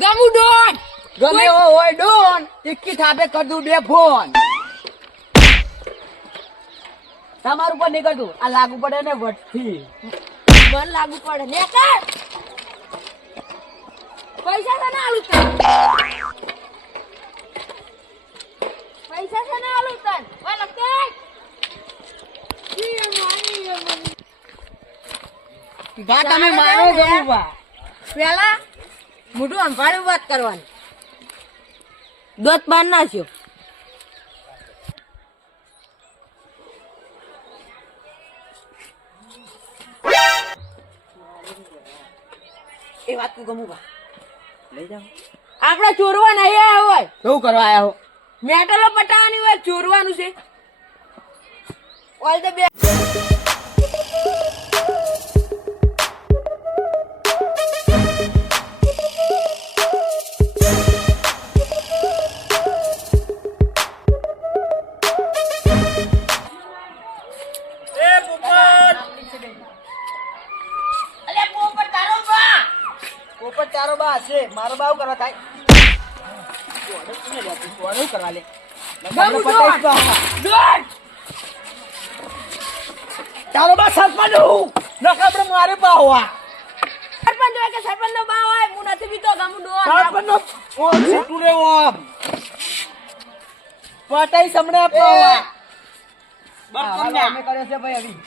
ગમુ Don ગમે એવો હોય ડોન એકી થાપે કર દઉં 2 ફોન તમારું પર નહીં કરતું આ લાગુ પડે ને વટથી મન લાગુ પડે ને કર પૈસા તને આલુ તન પૈસા તને આલુ તન ઓય લખતે ઈ માની બા તમે મારો ગમુ બા પેલા મોઢું અંભાળ્યું વાત કરવાની દોત બાર નાખ્યો એ વાત તું ગમુ બા લઈ જાઓ આપણે ચોરવા નહીં આયા હોય શું કરવા આયા હો મેટલો પટાવવાની હોય ચોરવાનું છે ઓલ ધ બે તારો બા છે મારો બાવ કરવા થાય શું કરવા લે તારો બા સરપંચ હું નકા આપણે મારે પાવા સરપંચ હોય કે સરપંચ નો બા હોય હું નથી બીતો ગામું ડોર સરપંચ નો ઓમ સીટું રે ઓમ પટાઈ સમણે પાવા બસ તમને અમે કરે છે ભાઈ અભી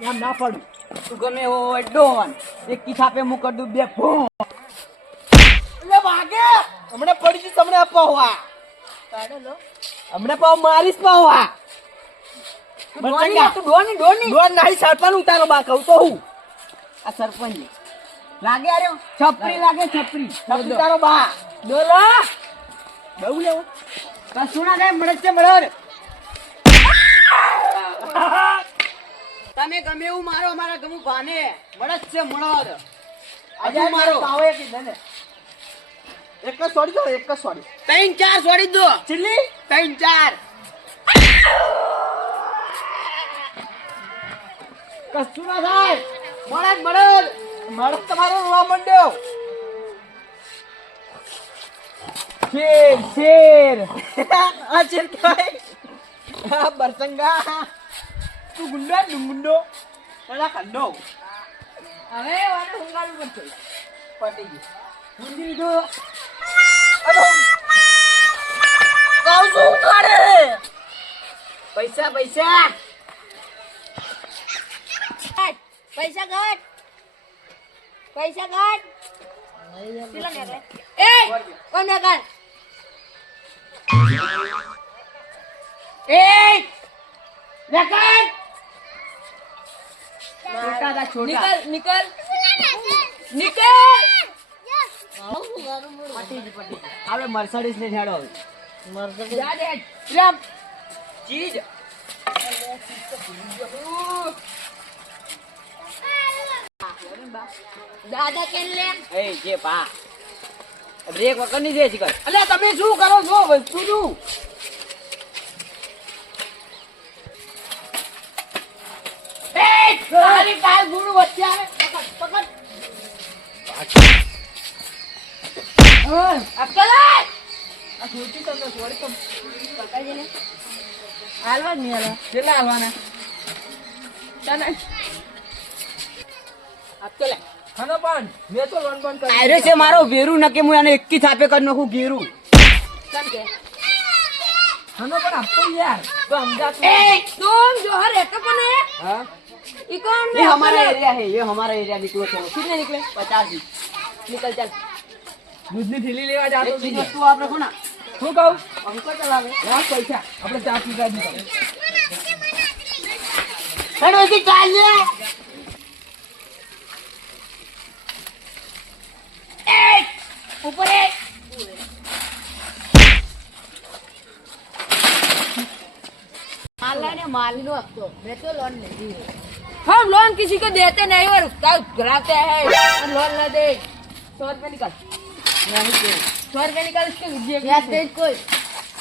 યાર ના પડું તું ગમે એવો હોય ડોન એક કિથાપે હું કરી દઉં 2 ફોન એટલે વાગે હમણાં પડી જઈ તમને અપાવવા કાઢો લો હમણાં પાવ મારીશ પાવવા તું ડોની ડોન નહીં સરપંચ ઉતારો બા કહું તો હું આ સરપંચ લાગે આર્યો છપરી લાગે છપરી ઉતારો બા ડોલો બહુ લેવો કશું ના થાય મળે છે મળે તમે ગમે એવું મારો અમારા ગમું ભાને મળે છે મળે આજે મારો પાવે કે ને એક જ છોડી દો એક જ છોડી 3-4 છોડી દો ચીલી 3-4 કશું ના થાય મળે તમારો રોવા મંડ્યો શેર આ શેર કહેવાય આ બરસંગા તું ગુંડો પેલા કંડો હવે વાને હુંગાડું પડશે પટી ગયું ગુંડી લીધું અરે કાઉ શું કરે પૈસા પૈસા ઘટ કેટલા ને એ કોણ ને કર એ લેકન છોટા દા છોટા નિકલ પટી આપણે મર્સિડીઝ ને હેડો મર્સિડીઝ જા દે રામ ચીજ દાદા કેન લે એ જે પા બ્રેક વગર ની દે છે કર અલે તમે શું કરો છો વસ્તુ શું એ ખાલી કાલ ગુણ વચ્ચે આવે પકડ અક્કલ આ છોટી તો છોડી તો પકડજે ને હાલવા જ નહીં હાલવા કેટલા હાલવાના તને અક્કલ ખાનો પણ મેં તો લોન બંધ કરી આરે છે મારો વેરું નકે હું આને એકી થાપે કરી નાખું ગેરું કેમ કે ખાનો પણ આપતો યાર તો સમજા તું ए तुम जो हर रहते कौन है हां ये कौन ये हमारा एरिया है ये हमारा एरिया निकलो चलो कितने निकले 50 ही निकल चल दूधनी थैली लेवा जातो एक वस्तु आप रखो ना શું કહું અંકો ચલાવે યાર પૈસા આપણે ચા પીવા દી હેડો એથી કાલ લે ऊपर है माला ने माल लो अब तो मैं तो लोन नहीं दी हम लोन किसी को देते नहीं और गिराते हैं और लोन न दे 100 रुपए निकाल नहीं दे 100 रुपए निकाल इसके लीजिए क्या तेज कोई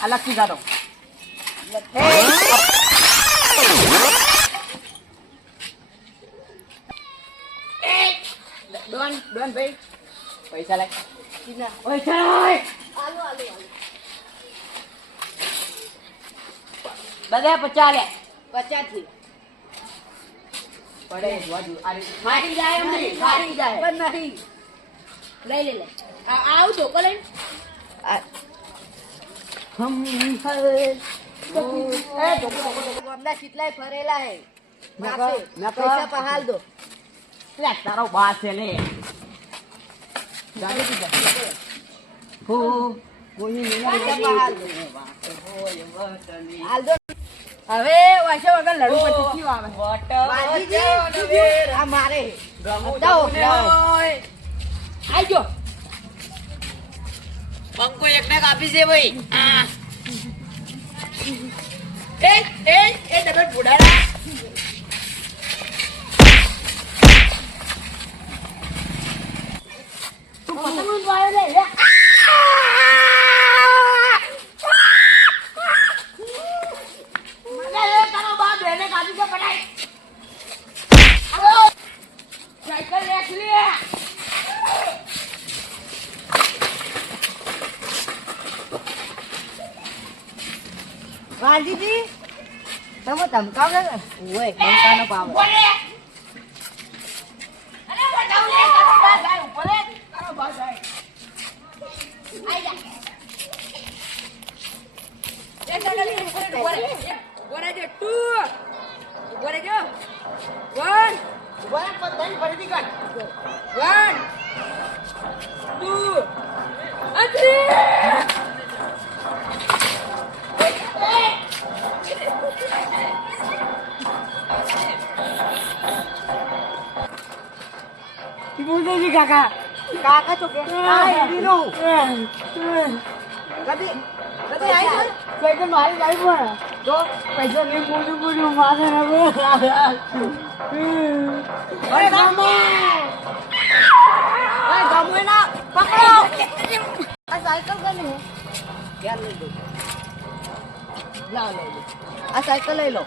अलग की गाड़ो ડોન ભાઈ પૈસા લાય કિના પૈસા લાય આલુ આલુ આલુ બધા 50 લે 50 થી પડે વાજુ મારી જાય એમ નહીં મારી જાય પણ નહીં લઈ લે લે આવ ધોકો લઈને હમ હમણાં કેટલાય ફરેલા હે નકો, નકો. પૈસા પહાલ દો લે તારો બા છે લે ગાડી કી જા હો કોઈ પૈસા પહાલ દો નહીં હાલ દો હવે વાશે વગર લડવું પછી ક્યું આવે વાજીજી, આ મારે બતાવો, બતાવો. આજો બંકો એકને કાપી છે ભાઈ એ ડબલ બુડાડા તું પતંગ ઉડવાયો લે લે. મને એ તારો બાપ બેને કાઢી દે પડાય સાયકલ લેખ લે વાલજીજી તમે ધમકાવ ને ઓય ધમકાનો પાવર અરે બતાવ લે તારો બા જાય ઉપર રે તારો બા જાય આઈ જા એક જગલી ઉપર બોરે જે 2 બોરે જો 1 બોલા પતંગ ફરીથી કાઢ 1 2 and 3 બોલજી કાકા કાકા તો કે આ હીરો કદી કદી આઈ છે સાયકલ મારી ગાડી પર જો પૈસા નહીં બોલું મારે હવે ઓય ગામો ઓય ગામો ના પકડો આ સાયકલ કને હે ક્યાં લઈ લો લાવ લઈ લો આ સાયકલ લઈ લો